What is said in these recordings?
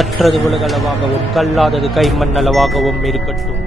கற்றது உலகளவாகவும் கல்லாதது கைமண்ணளவாகவும் இருக்கட்டும்.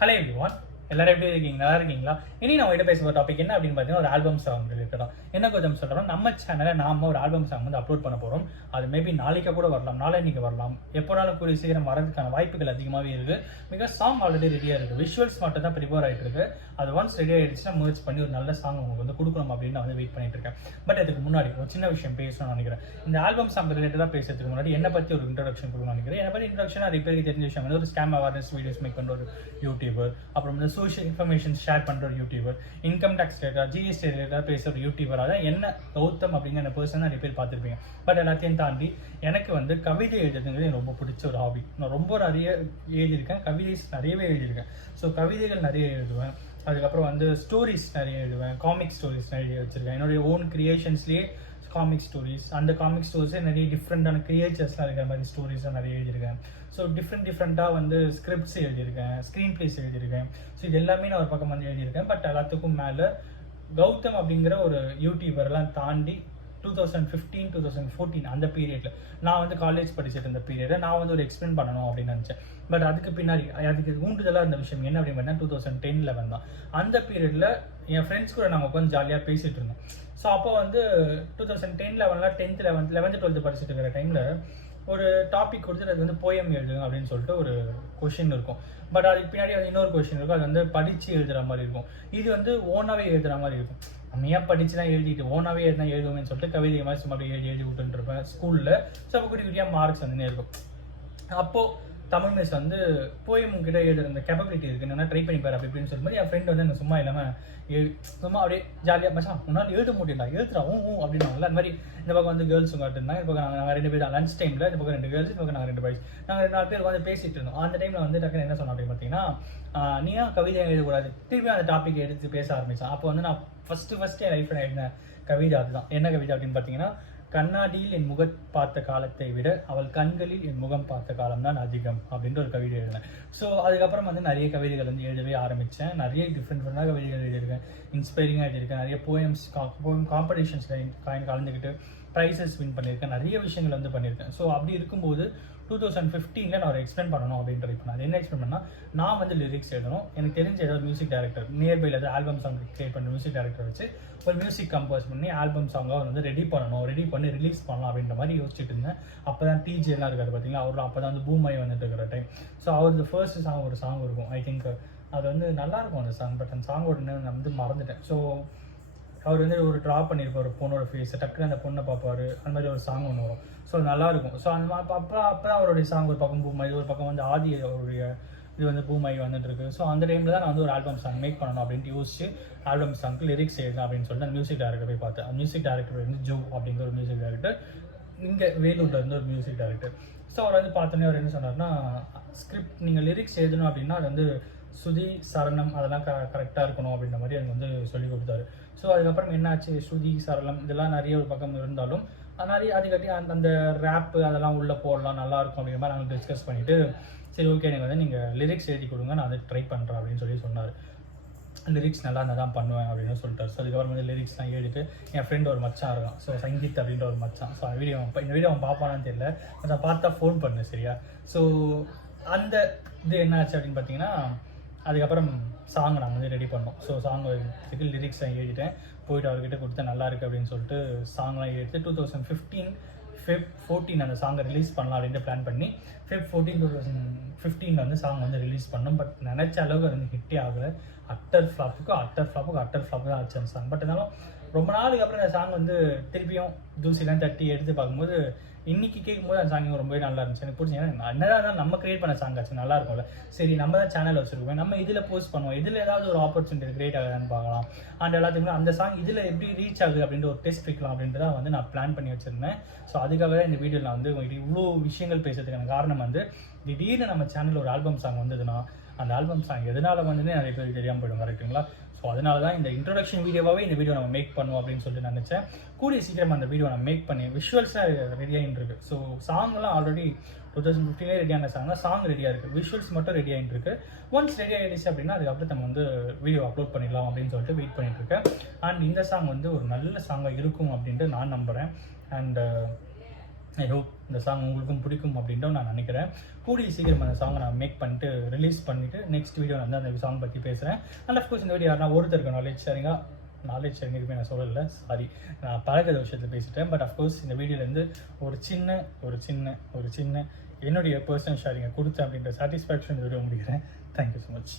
Hello everyone, எல்லாரும் எப்படி இருக்கீங்க? நல்லா இருக்கீங்களா? இனி நம்ம கிட்ட பேசுகிற டாபிக் என்ன அப்படின்னு பார்த்தீங்கன்னா ஒரு ஆல்பம் சாங் ரிலேட்டடாக. என்ன கொஞ்சம் சொல்கிறோம், நம்ம சேனலில் நாம ஒரு ஆல்பம் சாங் வந்து அப்லோட் பண்ண போகிறோம். அது மேபி நாளைக்கு கூட வரலாம், நாளைக்கு வரலாம், எப்போனாலும் கூடிய சீக்கிரம் வரதுக்கான வாய்ப்புகள் அதிகமாகவே இருக்குது. பிகாஸ் சாங் ஆல்ரெடி ரெடியாக இருக்குது, விஷுவல்ஸ் மட்டும் தான் ப்ரிப்பேர் ஆகிட்டு இருக்கு. அது ஒன்ஸ் ரெடி ஆகிடுச்சுன்னா மர்ச் பண்ணி ஒரு நல்ல சாங் உங்களுக்கு வந்து கொடுக்கணும் அப்படின்னு நான் வந்து வெயிட் பண்ணிட்டு இருக்கேன். பட் அதுக்கு முன்னாடி ஒரு சின்ன விஷயம் பேசணும்னு நினைக்கிறேன். இந்த ஆல்பம் சாங் ரிலேட்டடாக பேசுறதுக்கு முன்னாடி என்னை பற்றி ஒரு இன்ட்ரடக்ஷன் கொடுக்கணும்னு நினைக்கிறேன். என்னை பற்றி இன்ட்ரடக்ஷன் நிறைய பேருக்கு தெரிஞ்ச விஷயம் வந்து ஒரு ஸ்கேம் அவேர்னஸ் வீடியோஸ் மேக் பண்ணுற ஒரு யூடியூபர், அப்புறம் வந்து சோஷியல் இன்ஃபர்மேஷன் ஷேர் பண்ணுற ஒரு யூடியூபர், இன்கம் டேக்ஸ் ரிலேட்டடாக ஜிஎஸ்டி ரிலேட்டடாக பேசுகிற ஒரு யூடியூபராக தான் என்ன கௌதம் அப்படிங்கிற பர்சன் நிறைய பேர் பார்த்துருப்பீங்க. பட் எல்லாத்தையும் தாண்டி எனக்கு வந்து கவிதை எழுதுங்கிறது எனக்கு ரொம்ப பிடிச்ச ஒரு ஹாபி. நான் ரொம்ப நிறைய எழுதியிருக்கேன், கவிதைஸ் நிறையவே எழுதியிருக்கேன். ஸோ கவிதைகள் நிறைய எழுதுவேன். அதுக்கப்புறம் வந்து ஸ்டோரிஸ் நிறைய எழுதுவேன், காமிக் ஸ்டோரிஸ் நிறைய வச்சுருக்கேன். என்னுடைய ஓன் கிரியேஷன்ஸ்லேயே காமிக் ஸ்டோரிஸ், அந்த காமிக் ஸ்டோரிஸே நிறைய டிஃப்ரெண்டான கிரியேச்சர்ஸ்லாம் இருக்கிற மாதிரி ஸ்டோரிஸ்லாம் நிறைய எழுதியிருக்கேன். ஸோ டிஃப்ரெண்ட்டாக வந்து ஸ்கிரிப்ட்ஸ் எழுதியிருக்கேன், ஸ்க்ரீன் பிளேஸ் எழுதியிருக்கேன். ஸோ இது எல்லாமே நான் ஒரு பக்கம் வந்து எழுதியிருக்கேன். பட் எல்லாத்துக்கும் மேலே கௌதம் அப்படிங்கிற ஒரு யூடியூபர்லாம் தாண்டி 2015 2014 அந்த பீரியடில் நான் வந்து காலேஜ் படிச்சுட்டு இருந்த பீரியடில் நான் வந்து ஒரு எக்ஸ்பிளைன் பண்ணணும் அப்படின்னு நினச்சேன். பட் அதுக்கு பின்னாடி அதுக்கு ஊண்டுதலாக இருந்த விஷயம் என்ன அப்படின்னு பார்த்தீங்கன்னா 2010-11 தான். அந்த பீரியடில் என் ஃப்ரெண்ட்ஸ் கூட நாங்கள் உட்காந்து ஜாலியாக பேசிகிட்டு இருந்தோம். ஸோ அப்போ வந்து 2010-11 10th 11th 12th படிச்சுட்டு இருக்கிற டைமில் ஒரு டாபிக் கொடுத்துட்டு அது வந்து போயம் எழுதுங்க அப்படின்னு சொல்லிட்டு ஒரு கொஷின் இருக்கும். பட் அதுக்கு பின்னாடி வந்து இன்னொரு கொஷின் இருக்கும், அது வந்து படித்து எழுதுகிற மாதிரி இருக்கும். இது வந்து ஓனாகவே எழுதுகிற மாதிரி இருக்கும். நம்ம ஏன் படிச்சு தான் எழுதிட்டு ஓனாகவே எழுதினா எழுதுவேன்னு சொல்லிட்டு கவிதை மாதிரி சும்மா எழுதி விட்டுருப்பேன் ஸ்கூலில். ஸோ அப்போ குட்டியாக மார்க்ஸ் வந்து இருக்கும். அப்போது தமிழ் மிஸ் வந்து போயம் கிட்ட எழுதுற அந்த கேப்பபிலிட்டி இருக்குது, என்ன ட்ரை பண்ணி பாரு அப்படி அப்படின்னு சொல்லும்போது என் ஃப்ரெண்ட் வந்து எனக்கு சும்மா இல்லாமல் சும்மா அப்படியே ஜாலியாக மச்சான் உன்னால் எழுத முடியல எழுதுறா அப்படின்னாங்கல்ல. அந்த மாதிரி இந்த பக்கம் வந்து கேர்ள்ஸ் உங்கள்கிட்ட இருந்தாங்க. இப்போ நாங்கள் 2 பேர் தான் லஞ்ச் டைமில், இந்த பக்கம் 2 கேர்ள்ஸ், இந்த பக்கம் நாங்கள் 2 பாய்ஸ், நாங்கள் 4 பேர் வந்து பேசிகிட்டு இருந்தோம். அந்த டைமில் வந்து டக்குன்னு என்ன சொன்னோம் அப்படின்னு பார்த்தீங்கன்னா, நீ ஏன் கவிதை எழுதக்கூடாது, திருப்பி அந்த டாப்பிக் எடுத்து பேச ஆரம்பித்தான். அப்போ வந்து நான் ஃபஸ்ட்டு என் லைஃப்பில் எழுதின கவிதை அதுதான். என்ன கவிதை அப்படின்னு பார்த்தீங்கன்னா, கண்ணாடியில் என் முகம் பார்த்த காலத்தை விட அவள் கண்களில் என் முகம் பார்த்த காலம் தான் அதிகம் அப்படின்ற ஒரு கவிதை எழுதினேன். ஸோ அதுக்கப்புறம் வந்து நிறைய கவிதைகள் வந்து எழுதவே ஆரம்பித்தேன். நிறைய டிஃப்ரெண்டாக கவிதைகள் எழுதியிருக்கேன், இன்ஸ்பைரிங்காக எழுதியிருக்கேன். நிறைய போயம் காம்படிஷன்ஸில் கலந்துக்கிட்டு ப்ரைஸஸ் வின் பண்ணியிருக்கேன், நிறைய விஷயங்கள் வந்து பண்ணியிருக்கேன். ஸோ அப்படி இருக்கும்போது 2015 நான் ஒரு எக்ஸ்பிளைன் பண்ணணும் அப்படின்னு ட்ரை பண்ணேன். அது என்ன எக்ஸ்பிளைன் பண்ணால், நான் வந்து லிரிக்ஸ் எழுதணும், எனக்கு தெரிஞ்ச ஏதாவது மியூசிக் டைரக்டர் நியர்பையில் ஏதாவது ஆல்பம் சாங் கிரியேட் பண்ண மியூசிக் டைரக்டர் வச்சு ஒரு மியூசிக் கம்போஸ் பண்ணி ஆல்பம் சாங்காக வந்து ரெடி பண்ணி ரிலீஸ் பண்ணலாம் அப்படின்ற மாதிரி யோசிச்சுட்டு இருந்தேன். அப்போ தான் டிஜேலாம் இருக்காரு பார்த்தீங்களா, அவரும் அப்போ தான் வந்து பூமாய் வந்துட்டு இருக்கிற டைம். ஸோ அவரது ஃபர்ஸ்ட் சாங் ஒரு சாங் இருக்கும், ஐ திங்க் அது வந்து நல்லாயிருக்கும் அந்த சாங். பட் அந்த சாங்கோட நான் வந்து மறந்துட்டேன். ஸோ அவர் வந்து ஒரு ட்ரா பண்ணியிருப்பார் ஒரு பொண்ணோட ஃபேஸை, டக்குன்னு அந்த பொண்ணை பார்ப்பார், அந்த மாதிரி ஒரு சாங் ஒன்று வரும். ஸோ நல்லாயிருக்கும். ஸோ அந்த அப்போ தான் அவருடைய சாங் ஒரு பக்கம் பூமாய், ஒரு பக்கம் வந்து ஆதி அவருடைய இது வந்து பூமாய் வந்துட்டு இருக்கு. ஸோ அந்த டைமில் தான் நான் வந்து ஒரு ஆல்பம் சாங் மேக் பண்ணணும் அப்படின்ட்டு யோசிச்சு ஆல்பம் சாங்க்கு லிரிக்ஸ் எழுதணும் அப்படின்னு சொல்லிட்டு அந்த மியூசிக் டைரக்டர் போய் பார்த்தேன். அந்த மியூசிக் டைரக்டர் வந்து ஜோ அப்படிங்கிற ஒரு மியூசிக் டைரக்டர், இங்கே வேலூரில் இருந்து ஒரு மியூசிக் டைரக்டர். ஸோ அவர் வந்து பார்த்தோன்னே அவர் என்ன சொன்னார்னா, ஸ்கிரிப்ட் நீங்கள் லிரிக்ஸ் எழுதணும் அப்படின்னா அது வந்து ஸ்ருதி சரணம் அதெல்லாம் கரெக்டாக இருக்கணும் அப்படின்ற மாதிரி எனக்கு வந்து சொல்லி கொடுத்தாரு. ஸோ அதுக்கப்புறம் என்னாச்சு, ஸ்ருதி சரணம் இதெல்லாம் நிறைய ஒரு பக்கம் இருந்தாலும் நிறைய அதுக்கட்டி அந்த ரேப்பு அதெல்லாம் உள்ளே போடலாம் நல்லாயிருக்கும் அப்படிங்கிற மாதிரி நாங்கள் டிஸ்கஸ் பண்ணிவிட்டு, சரி ஓகே எனக்கு வந்து நீங்கள் லிரிக்ஸ் எழுதி கொடுங்க, நான் அதை ட்ரை பண்ணுறேன் அப்படின்னு சொல்லி சொன்னார். லிரிக்ஸ் நல்லா இருந்தால் தான் பண்ணுவேன் அப்படின்னு சொல்லிட்டார். ஸோ அதுக்கப்புறம் வந்து லிரிக்ஸ்லாம் எழுதிட்டு என் ஃப்ரெண்ட் ஒரு மச்சான் இருக்கான், ஸோ சங்கீத் அப்படின்ற ஒரு மச்சான். ஸோ இந்த வீடியோ அவன் பார்ப்பானான்னு தெரியல, அதை பார்த்தா ஃபோன் பண்ணு சரியா. ஸோ அந்த இது என்னாச்சு அப்படின்னு பார்த்தீங்கன்னா, அதுக்கப்புறம் சாங் நாங்கள் வந்து ரெடி பண்ணோம். ஸோ சாங் லிரிக்ஸ் எழுதிட்டேன், போயிட்டு அவர்கிட்ட கொடுத்தா நல்லா இருக்குது அப்படின்னு சொல்லிட்டு சாங்லாம் எடுத்து 2015 Feb 14 அந்த சாங்கை ரிலீஸ் பண்ணலாம் அப்படின்ட்டு பிளான் பண்ணி Feb 14 2015 வந்து சாங் வந்து ரிலீஸ் பண்ணோம். பட் நினச்ச அளவுக்கு அது வந்து ஹிட்டே ஆகலை. அட்டர் ஃப்ளாப்புக்கு தான் ஆச்சு அந்த சாங். பட் இருந்தாலும் ரொம்ப நாளுக்கு அப்புறம் அந்த சாங் வந்து திருப்பியும் தூசிலாம் தட்டி எடுத்து பார்க்கும்போது இன்னைக்கு கேட்கும்போது அந்த சாங் ரொம்பவே நல்லா இருந்துச்சு, எனக்கு பிடிச்சி. ஏன்னா என்னதான் நம்ம கிரியேட் பண்ண சாங் ஆச்சு, நல்லா இருக்கும்ல. சரி நம்ம தான் சேனல் வச்சுருக்கோம், நம்ம இதில் போஸ்ட் பண்ணுவோம், இதில் ஏதாவது ஒரு ஆப்பர்ச்சுனிட்டி கிரியேட் ஆகுதான்னு பார்க்கலாம். அண்ட் எல்லாத்துக்குமே அந்த சாங் இதில் எப்படி ரீச் ஆகுது அப்படின்ற ஒரு டெஸ்ட் வைக்கலாம் அப்படின்றத வந்து நான் பிளான் பண்ணி வச்சுருந்தேன். ஸோ அதுக்காக தான் இந்த வீடியோவில் நான் வந்து உங்கள்கிட்ட இவ்வளோ விஷயங்கள் பேசுறதுக்கான காரணம் வந்து, திடீர்னு நம்ம சேனலில் ஒரு ஆல்பம் சாங் வந்ததுன்னா அந்த ஆல்பம் சாங் எதனால் வந்துன்னு நிறைய பேருக்கு தெரியாமல் போயிடும், கரெக்டுங்களா. ஸோ அதனால தான் இந்த இன்ட்ரொடக்ஷன் வீடியோவாகவே இந்த வீடியோ நம்ம மேக் பண்ணுவோம் அப்படின்னு சொல்லிட்டு நினச்சேன். கூடிய சீக்கிரம் அந்த வீடியோ நம்ம மேக் பண்ணி விஷுவல்ஸாக ரெடியாகிட்டு இருக்கு. ஸோ சாங்லாம் ஆல்ரெடி 2015 ரெடியான சாங் ரெடியாக இருக்குது, விஷுவல்ஸ் மட்டும் ரெடி ஆகிட்டு இருக்கு. ஒன்ஸ் ரெடி ஆகிடுச்சு அப்படின்னா அதுக்கப்புறம் நம்ம வந்து வீடியோ அப்லோட் பண்ணிடலாம் அப்படின்னு சொல்லிட்டு வெயிட் பண்ணிட்டு இருக்கேன். அண்ட் இந்த சாங் வந்து ஒரு நல்ல சாங்காக இருக்கும் அப்படின்ட்டு நான் நம்புகிறேன். அண்ட் ஐ ஹோப் இந்த சாங் உங்களுக்கும் பிடிக்கும் அப்படின்ட்டு நான் நினைக்கிறேன். கூடிய சீக்கிரம் அந்த சாங்கை நான் மேக் பண்ணிட்டு ரிலீஸ் பண்ணிவிட்டு நெக்ஸ்ட் வீடியோ வந்து அந்த சாங் பற்றி பேசுகிறேன். அண்ட் அஃப்கோர்ஸ் இந்த வீடியோ யாருனா ஒருத்தருக்கு நாலேஜ் ஷேரிங் எதுவுமே நான் சொல்லலை, சாரி, நான் பழகிற விஷயத்தில் பேசிட்டேன். பட் அஃப்கோர்ஸ் இந்த வீடியோலேருந்து ஒரு சின்ன என்னுடைய பர்சனல் ஷேரிங்கை கொடுத்தேன் அப்படின்ற சாட்டிஸ்ஃபேக்ஷன் வீடியோ முடிக்கிறேன். Thank you so much.